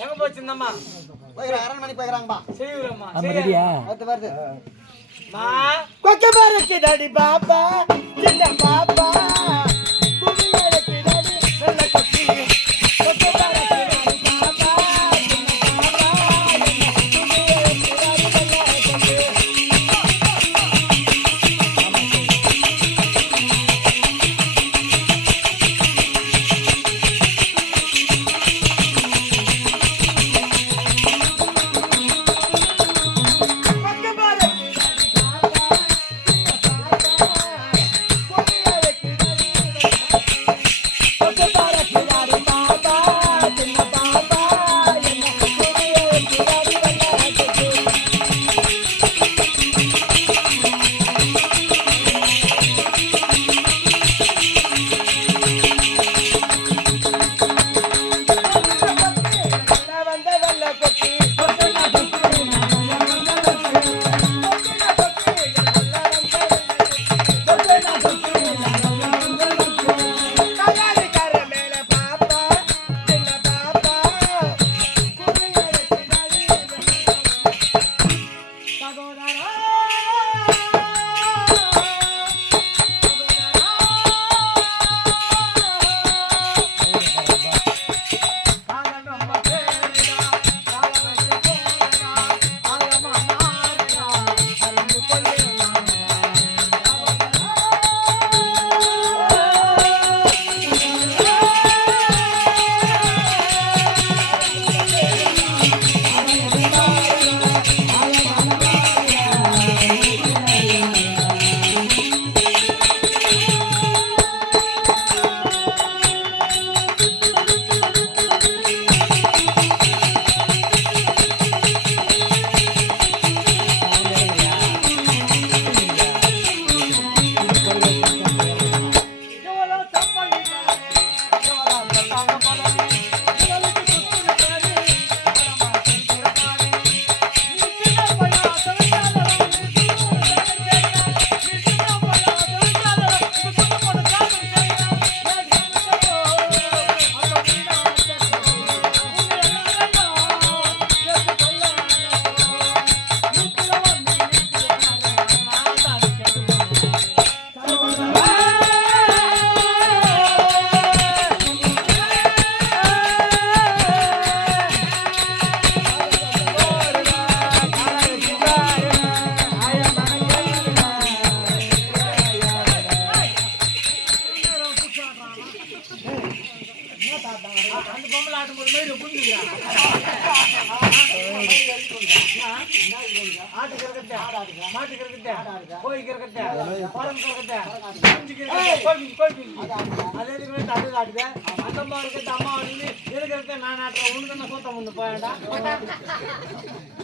எங்க போச்சுந்தம்மா அரண்மனை போய்க்கிறாங்கப்பா. செய்யுறம்மா வருது மா கொக்க பாருக்கு டாடி பாப்பா சின்ன பாப்பா குமியலுக்கு டாடி நல்ல கொக்கி கொக்க பாருக்கு டாடி பாப்பா சின்ன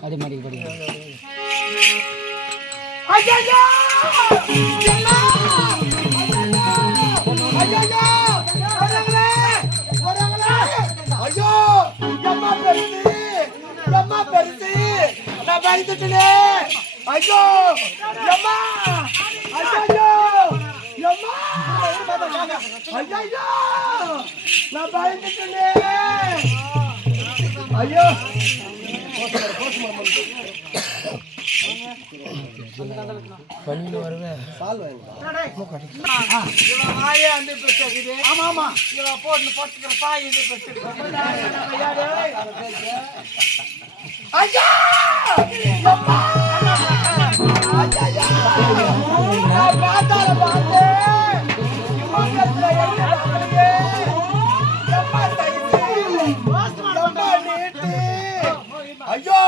அடி மாடி படி ஐயா பயந்துட்டே. ஐயோ அம்மா, ஐயோ அம்மா, ஐயோ நான் பயந்துட்டே. ஐயோ பண்ணிட்டு வருவேன். இவன் வாயே அந்த பிரச்சனை. ஆமா ஆமா, இவன் போட்டுக்கிற பாய் இந்த பிரச்சனை. ஐயா அம்மா, ஐயா நான் பார்த்தால பார்த்தேன். இவன் பிரச்சனை என்ன பண்ணுங்க? அம்மா தைச்சு அம்மா நீட்டு. ஐயோ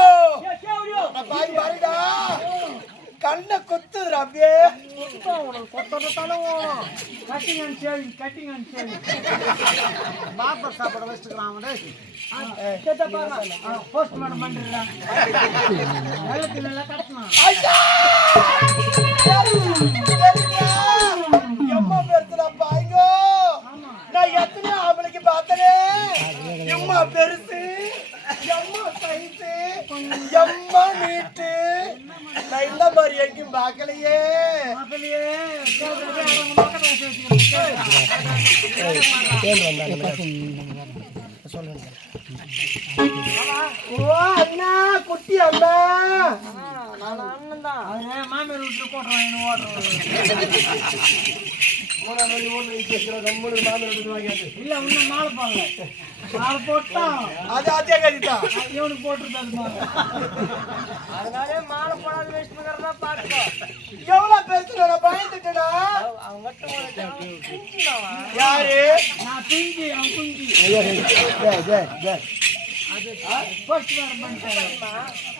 நான் பாய் பாருடா, கண்ணை குத்துதுடா அப்படியே. பாப்பா சாப்பாடு வச்சுக்கிறான் போஸ்ட்மார்ட்டம் பண்றான். எம்மா பெருசுடா பாய்ங்கோ. நான் எத்தனை அவளுக்கு பார்த்தனே. எம்மா பெருசு, எம்மா சைஸு, எம்மா நீட்டு. நான் இந்த மாதிரி எங்கேயும் பார்க்கலையே. ஓ அண்ணா குட்டி அண்ணா, அண்ணன் தான் மாமியார் வீட்டுல போடுறான். இல்ல இன்னும் மாலை பாருங்க, மாலை போட்டா அது அதே கதிதான் இவனுக்கு போட்டுருந்தாரு. அதனாலே மாலை போடாத வேஸ்ட் பண்ணுறதா பாத்துக்கோ. எவ்வளவு பேசுற பயந்துட்டா. யாரு? நான் பிஞ்சி, அவன் குஞ்சி.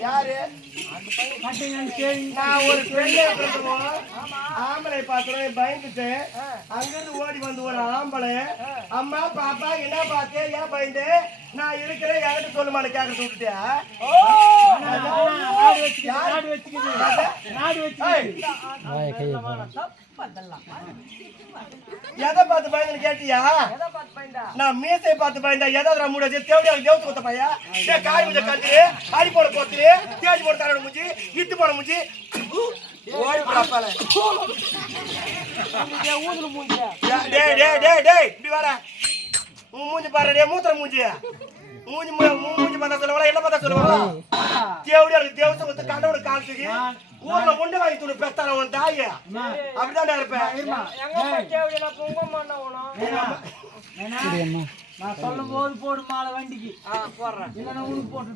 யாரு? நான் ஒரு பெண்ணை ஆம்பளை பாத்திரம் பயந்துட்டு அங்கிருந்து ஓடி வந்து ஒரு ஆம்பளை, அம்மா பாப்பா என்ன பார்த்து ஏன் பயந்து நான் இருக்கிறேன் என்கிட்ட சொல்லுமான்னு கேட்க விட்டுட்டியா? எதை பார்த்து பயந்து கேட்டியா? நான் மீசை பார்த்து பயந்தா எதாவது மூட தேவையான தேவத்து கொடுத்த பையா காரி முஞ்ச கட்டு அடி போட போத்து தேடி போட தர முடிஞ்சு இட்டு போட முடிஞ்சு ஓடி போடாப்பால இப்படி வர உன் மூஞ்சி பாரு மூத்திர மூஞ்சி மூஞ்சி மூஞ்சி பார்த்தா சொல்லுவாங்களா என்ன பார்த்தா சொல்லுவாங்களா? தேவடியா இருக்கு தேவத்தை கொடுத்து கண்டோட காலத்துக்கு ஊர்ல முண்டை வாங்கி துணி பெத்தான உன் தாய அப்படிதான் இருப்பேன். நான் சொல்லும் போது போடு மாலை வண்டிக்கு போடுறேன். இல்லைன்னா உனக்கு போட்டு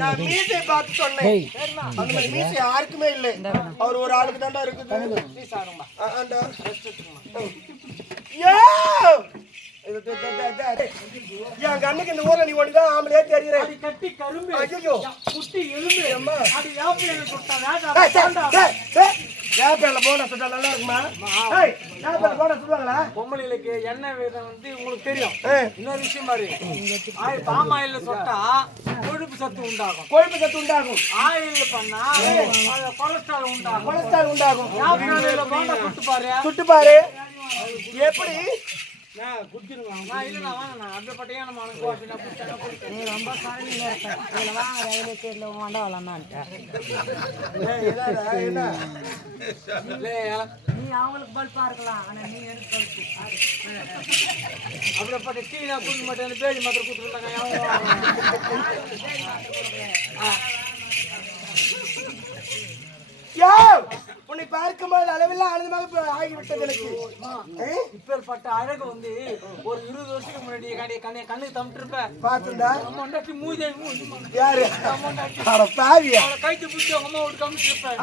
நான் மீசை பார்த்து சொன்னேன். அந்த மாதிரி மீசை யாருக்குமே இல்லை. அவர் ஒரு ஆளுக்கு தாண்டா இருக்குது. என் கண்ணுக்கு இந்த ஊர்ல நீ ஒண்ணுதான் ஆம்பளையே தெரியுறேன். கட்டி கரும்பு ஐயோ குட்டி எலும்பு அது வேப்பையில போன சுட்டா நல்லா இருக்குமா? வேப்பையில போன சொல்லுவாங்களா? பொம்பளைகளுக்கு எண்ணெய் வீதம் வந்து உங்களுக்கு தெரியும். இன்னொரு விஷயம் பாரு, பாம் ஆயில்ல சொட்டா கொழுப்பு சத்து உண்டாகும். கொழுப்பு சத்து உண்டாகும். ஆயில் பண்ணா கொலஸ்ட்ரால் உண்டாகும். கொலஸ்ட்ரால் உண்டாகும். சுட்டு பாரு, சுட்டு பாரு எப்படி அவங்களுக்கு பல்பா இருக்கலாம். ஆனா நீ எனக்கு அப்படிப்பட்ட டீ நான் குடிக்க மாட்டேன். பேடி மாத்திரம் கொடுத்துருந்தாங்க. உன்னை பார்க்கும்போது அளவில் ஆனந்தமாக ஆகிவிட்டது எனக்கு. இப்பேற்பட்ட அழகு வந்து ஒரு 20 வருஷத்துக்கு முன்னாடி கண்ணு தம்பிட்டு இருப்பேன். பாத்துண்டா மூஞ்சி யாரு பாவியா கைத்து பிடிச்சி அவங்க அம்மா விட்டு கமிச்சு இருப்பேன்.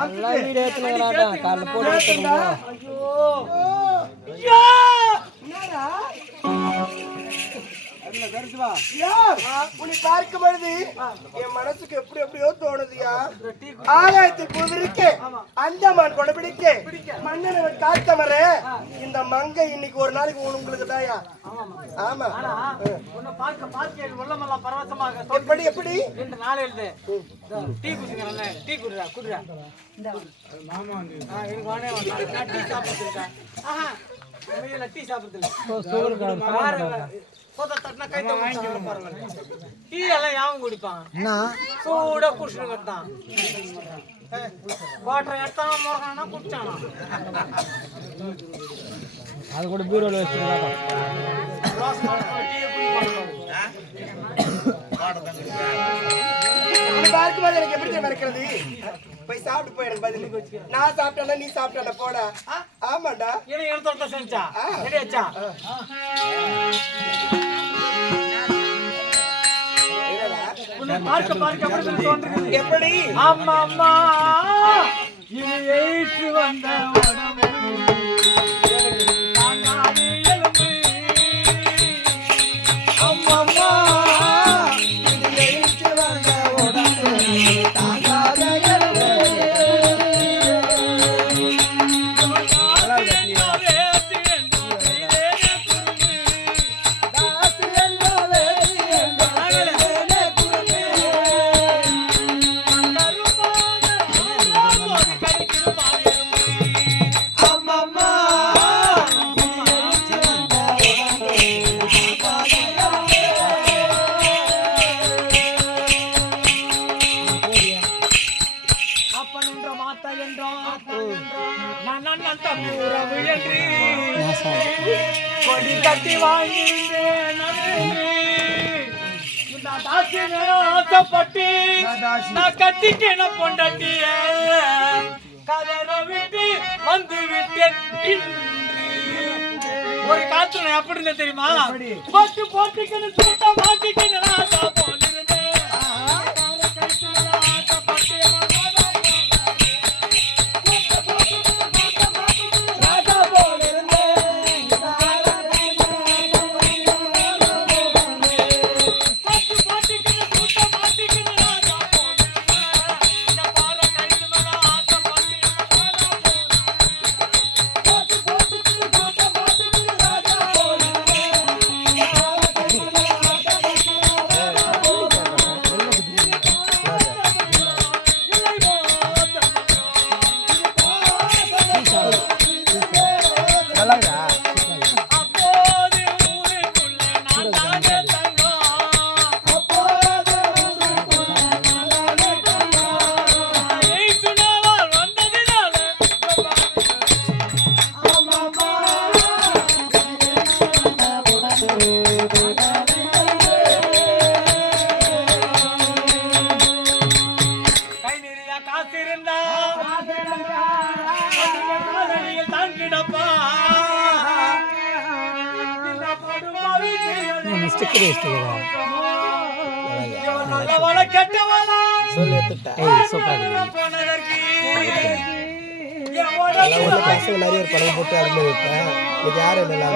உன்னை பார்க்கும் பொழுது என் மனசுக்கு எப்படி எப்படியோ தோணுதுயா. ஆகாயத்தை குதிரிக்க அந்தமான் கொடைபிடிக்க மன்னன் காத்தவர இந்த மங்கை இன்னைக்கு ஒரு நாளைக்கு உங்களுக்கு தாயா. ஆமா எப்படி எப்படி நாளையில டீ குடிச்சுக்கிறேன். டீ குடுறா குடுறா டீ சாப்பிட்டு டீ சாப்பிடுறது போத தட்டினா கை தூக்க பரவாயில்ல. டீ எல்லாம் யாவும் குடிப்பான். சூடா குடிச்சுட்டு கட்டான். வாட்டர் எடுத்தானா முறகானா குடிச்சானா. அது கூட பீரோல வச்சிருக்காங்க. எனக்கு எப்படி மறக்கிறது? போய் சாப்பிட்டு போய் எனக்கு பதில். நான் சாப்பிட்டா நீ சாப்பிட்டா போடா. ஆமாடா. என்ன எடுத்து செஞ்சா ரெடியாச்சா? எப்படி? அம்மா அம்மா இது ஏற்று வந்த உடம்பு தாங்காது எலும்பு. அம்மா அம்மா இது ஏற்று வந்த உடம்பு தாங்காத எலும்பு. கொடி கட்டி வாங்கியிருந்தேன் ஆசைப்பட்டு நான் கட்டிக்கின பொண்டாட்டிய கதற விட்டு வந்து விட்டேன். ஒரு காத்துல எப்படி இருந்தேன் தெரியுமா? போட்டு போட்டுக்கின்னு சூட்டா மாட்டிக்கின்னு ராசா போலிருந்தேன். நிறைய படம் போட்டு அதுல வைப்பேன். இது யாரும் இல்லை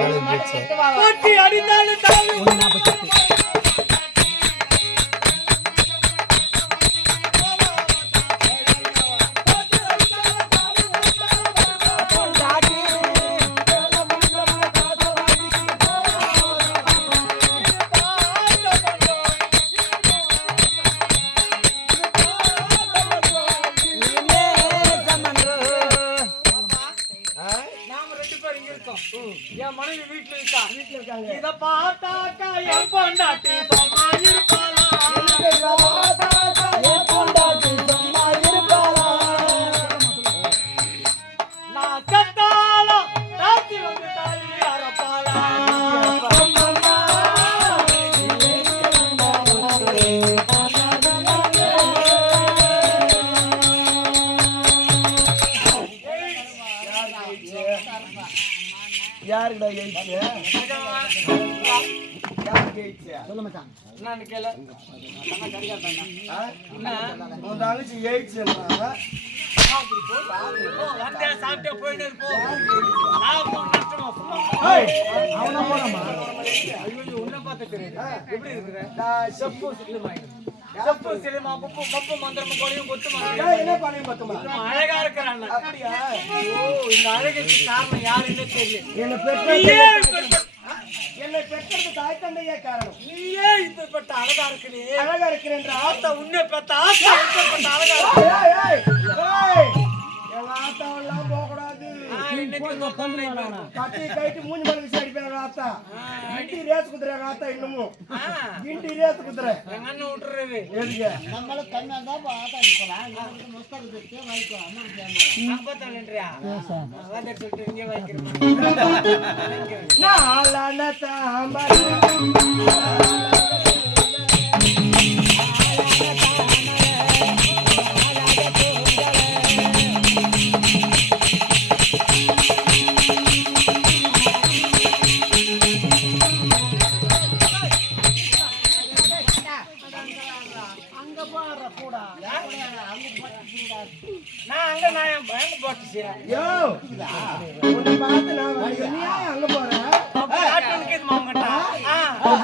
என் மனைவி வீட்டுல இருக்காங்க. இத பார்த்தாக்கா என் பொண்டாட்டி சும்மா இருப்பாளா? நான் செத்தாலும் தாத்தி வந்து தாலி அறப்பாளா? யாருடா ஜெயிச்சு? யார் ஜெயிச்சு? சொல்ல மச்சான். என்னன்னு கேளு. உன் தங்கச்சி ஜெயிச்சுன்னா வந்தே சாப்பிட்டே போயிட்டு இருப்போம். அவனா போறாமா? உன்னை பார்த்து தெரியுது. எப்படி இருக்கிற? செப்பு சிலிமா மப்பு மந்திரமும் கொலையும் கொத்து என்ன பண்ணி பத்துமா? அழகா இருக்கிறான். அப்படியா? இந்த அழகுக்கு காரணம் யாருன்னு தெரியல. என்னை பெற்றது தாய் தந்தையே காரணம். நீயே இப்ப அழகா இருக்கிறே. அழகா இருக்கிறேன். ஆத்தா உன்னை பெற்ற ஆத்தா இப்ப அழகா எங்க ஆத்தாவெல்லாம் போகக்கூடாது. கட்டி கைட்டு மூஞ்சி மேல விசி அடிப்பாங்க ஆத்தா கிண்டி ரேஸ் குத்துறாங்க ஆத்தா இன்னமும் கிண்டி ரேஸ் குத்துற எங்க அண்ணன் விட்டுறது எதுக்கு நம்மளும் கண்ணா தான் ஆட்டா அடிக்கலாம் முஸ்தகம் தெரிஞ்சே வாய்க்கோ அம்மா அப்பத்தானன்றியா அதான் சொல்லிட்டு இங்கே வைக்கிறேன் நாளான தாமரை யோ உன்னை பார்த்து நான் வரேன் நீ ஏன் அங்க போற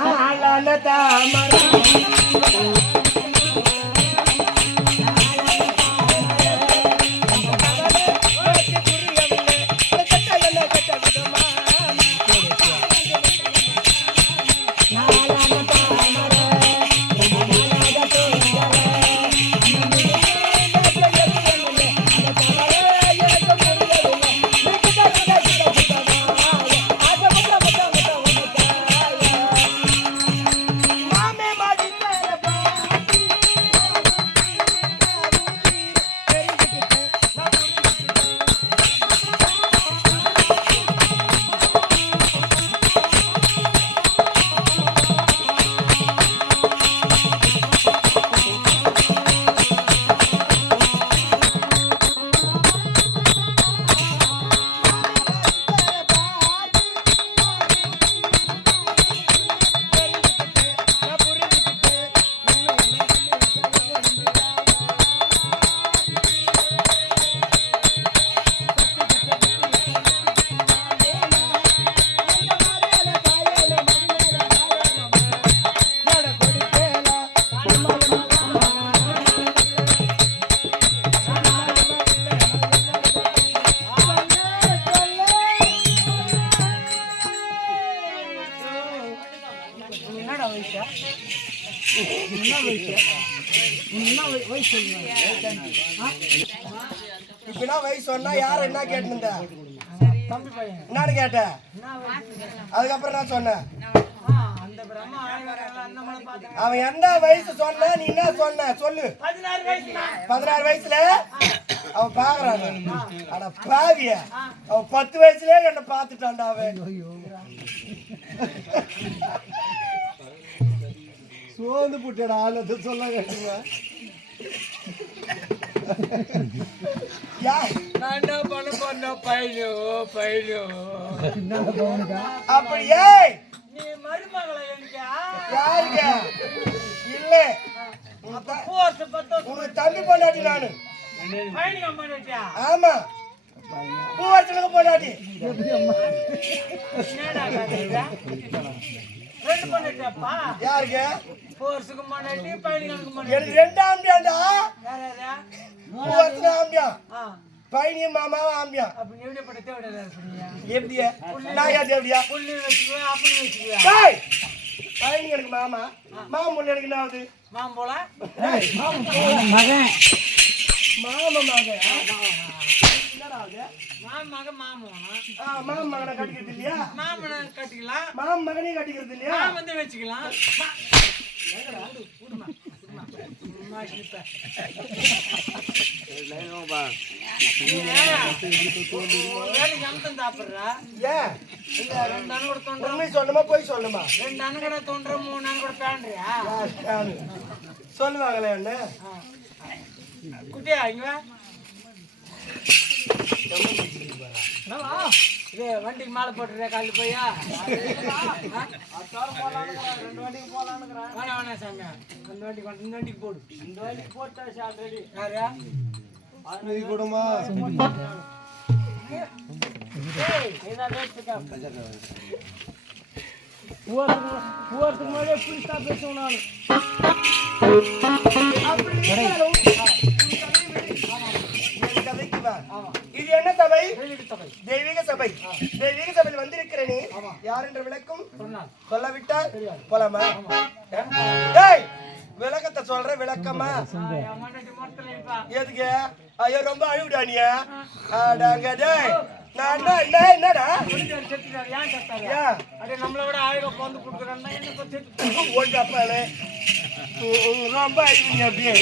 நாளான தாமரை இப்ப வயசு சொன்னா யார என்ன கேட்டு என்னன்னு கேட்ட அதுக்கப்புறம் நான் சொன்னேன் அவன் எந்த வயசு சொன்ன நீ என்ன சொன்ன சொல்லு 16 வயசுல அவன் பாக்குறான் ஆனா பாவிய அவன் 10 வயசுலயே என்ன பாத்துட்டான்டா அவன் சோந்து புட்டடா ஆளது சொல்ல கேட்டுமா அப்படியே நீ மருமகளை யாருங்க இல்ல உனக்கு தம்பி பொண்டாட்டி நானு ஆமா பூவரசனுக்கு பொண்டாட்டி யாருக்கு எனக்கு 2 ஆம்பியாண்டா பூவரசன ஆம்பியா பையனியும் மாமாவும் ஆம்பியா எப்படியா நான் யாரு எப்படியா பையனி எனக்கு மாமா மாமூல் எனக்கு என்ன ஆகுது மாம்போல மகன் மாமா மகன் மாமன் மகனை கட்டிக்கிறது இல்லையா மாமனை கட்டிக்கலாம் மாமன் மகனையும் கட்டிக்கிறது இல்லையா வந்து வச்சுக்கலாம் சொல்லுமா போய் சொல்லுமா 2 அண்ணன் கூட தோன்ற 3 அண்ணன் கூட பேண்றியா சொல்லுவாங்களே என்ன குட்டியா இங்க வண்டிக்கு மாலை போட்டுறியா காலி போயா வேணாம் சாமியா அந்த வண்டிக்கு போடு இந்த வண்டிக்கு போட்டாச்சு ஆல்ரெடி யாரா கொடுமா பூவரத்துக்கு முன்னாடியே புதுசா பேசுவோம் நான் இது என்ன சபை தெய்வீக சபை தெய்வீக சபையில் வந்திருக்கிற நீ யார் என்ற விளக்கம் சொல்லாவிட்டால் போலாமா விளக்கத்தை சொல்ற விளக்கமா எதுக்கு ஐயோ ரொம்ப அழுவிடானியா என்னடா குடிக்காரு செத்துட்டாரு. ஏன் செத்தாரு? ஏன் அடே நம்மளை விட 1000 வந்து கொடுக்குறான்னா என்ன செத்து ஓட்டு அப்பாலே ரொம்ப ஐயா அப்படியே